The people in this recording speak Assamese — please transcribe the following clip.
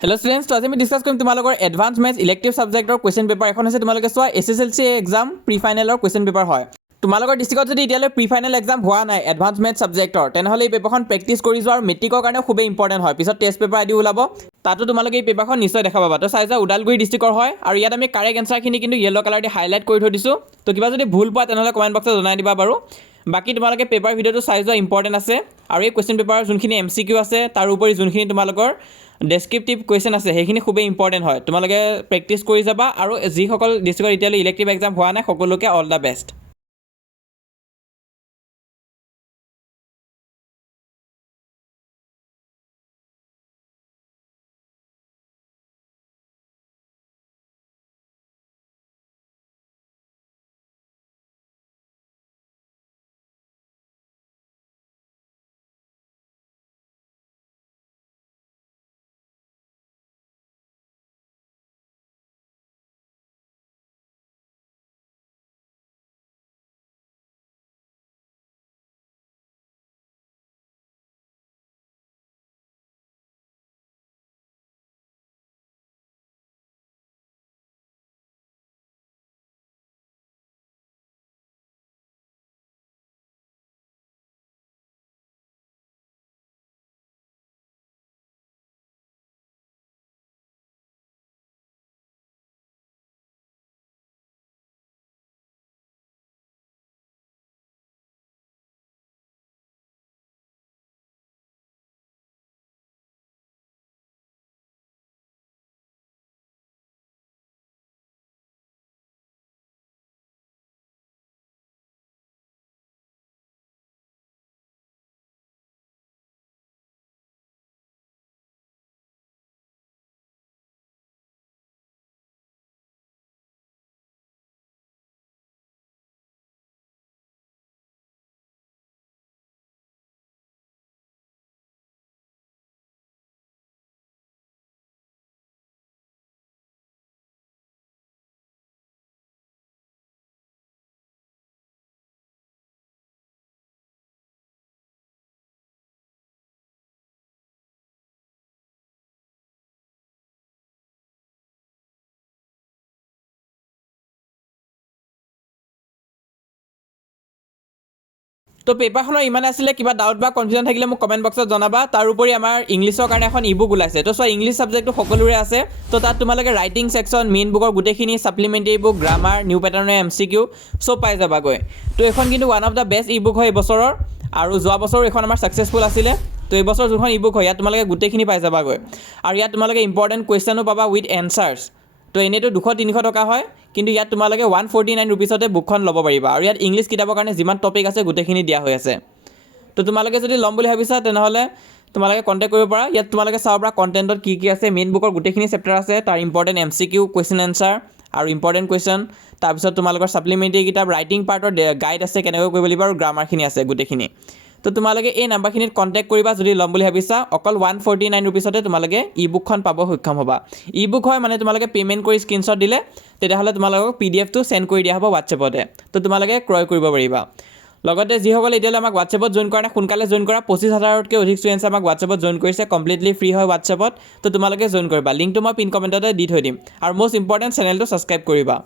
हेलो स्टूडेंट्स, तो आज मैं डिस्कस करूँ तुम्हारे एडवांस मैथ्स इलेक्टिव सब्जेक्टर क्वेश्चन पेपर এখন আছে তোমালোকে চোৱা SSLC এক্সাম প্ৰি ফাইনেলৰ কুৱেশ্যন পেপাৰ হয়। তোমালোকৰ ডিষ্ট্ৰিক্টত যদি এতিয়ালৈ প্ৰি ফাইনেল এক্সাম হোৱা নাই এডভান্স মেথছ ছাবজেক্টৰ, তেনেহ'লে এই পেপাৰখন প্ৰেক্টিছ কৰি যোৱা আৰু মেট্ৰিকৰ কাৰণে খুবেই ইম্পৰ্টেণ্ট হয়। পিছত টেষ্ট পেপাৰ আদি ওলাব, তাতো তোমালোকে এই পেপাৰখন নিশ্চয় দেখা পাবা। তো চাই যোৱা ওদালগুৰি ডিষ্ট্ৰিক্টৰ হয় আৰু ইয়াত আমি কাৰেক্ট এনচাৰখিনি কিন্তু য়েল্ল' কালাৰ দি হাইলাইট কৰি থৈ দিছোঁ। তো কিবা যদি ভুল পোৱা তেনেহ'লে কমেণ্ট বক্সত জনাই দিবা বাৰু। বাকী তোমালোকে পেপাৰ ভিডিঅ'টো চাই যোৱা ইম্পৰ্টেণ্ট আছে আৰু এই কুৱেশ্যন পেপাৰৰ যোনখিনি MCQ আছে তাৰ উপৰি যোনখিনি তোমালোকৰ ডেছক্ৰিপটিভ কুৱেশ্যন আছে সেইখিনি খুবেই ইম্পৰ্টেণ্ট হয়। তোমালোকে প্ৰেক্টিছ কৰি যাবা আৰু যিসকল ডিষ্ট্ৰিক্টত এতিয়ালৈ ইলেক্টিভ এক্সাম হোৱা নাই সকলোকে অল দ্য বেষ্ট। তো পেপাৰখনৰ ইমানে আছিলে, কিবা ডাউট বা কনফিউজন থাকিলে মোক কমেণ্ট বক্সত জনাবা। তাৰোপৰি আমাৰ ইংলিছৰ কাৰণে এখন ই বুক ওলাইছে। তো চোৱা ইংলিছ ছাবজেক্টটো সকলোৰে আছে। তো তাত তোমালোকে ৰাইটিং ছেকশ্যন, মেইন বুকৰ গোটেইখিনি, ছাপ্লিমেণ্টাৰী বুক, গ্ৰামাৰ, নিউ পেটাৰ্ণৰ MCQ চব পাই যাবাগৈ। তো এইখন কিন্তু one of the best e book হয় এইবছৰৰ, আৰু যোৱা বছৰো এইখন আমাৰ ছাকচেছফুল আছিলে। তো এইবছৰ যোনখন ই বুক হয় ইয়াত তোমালোকে গোটেইখিনি পাই যাবাগৈ আৰু ইয়াত তোমালোকে ইম্পৰ্টেণ্ট কুৱেশ্যনো পাবা উইথ এনচাৰ্ছ। তো এনেইতো 200-300 টকা হয়, কিন্তু ইয়াত তোমালোকে 149 ৰুপিছতে বুকখন ল'ব পাৰিবা আৰু ইয়াত ইংলিছ কিতাপৰ কাৰণে যিমান টপিক আছে গোটেইখিনি দিয়া হৈ আছে। তো তোমালোকে যদি ল'ম বুলি ভাবিছা তেনেহ'লে তোমালোকে কণ্টেক্ট কৰিব পাৰা। ইয়াত তোমালোকে চাব পাৰা কণ্টেণ্টত কি কি আছে। মেইন বুকৰ গোটেইখিনি চেপ্টাৰ আছে, তাৰ ইম্পৰ্টেণ্ট MCQ, কুৱেশ্যন এনচাৰ আৰু ইম্পৰ্টেণ্ট কুৱেশ্যন। তাৰপিছত তোমালোকৰ ছাপ্লিমেণ্টাৰী কিতাপ, ৰাইটিং পাৰ্টৰ গাইড আছে কেনেকৈ কৰিব লাগিব, আৰু গ্ৰামাৰখিনি আছে গোটেইখিনি। তো তোমালোকে এই নাম্বাৰখিনিত কণ্টেক্ট কৰিবা যদি ল'ম বুলি ভাবিছা। অকল 149 ৰুপিছতে তোমালোকে ই বুকখন পাব সক্ষম হ'বা। ই বুক হয় মানে তোমালোকে পে'মেণ্ট কৰি স্ক্ৰীনশ্বট দিলে তেতিয়াহ'লে তোমালোকক PDF-টো চেণ্ড কৰি দিয়া হ'ব হোৱাটছএপতে। তো তোমালোকে ক্ৰয় কৰিব পাৰিবা। লগতে যিসকলে এতিয়ালৈ আমাক হোৱাটছএপত জইন কৰা নাই সোনকালে জইন কৰা। 25,000তকৈ অধিক ষ্টুডেণ্টছে আমাক হোৱাটছএপত জইন কৰিছে, কমপ্লিটলি ফ্ৰী হয় হোৱাটছএপত। তো তোমালোকে জইন কৰিবা, লিংকটো মই পিন কমেণ্টতে দি থৈ দিম। আৰু মষ্ট ইম্পৰ্টেণ্ট চেনেলটো ছাবস্ক্ৰাইব কৰিবা।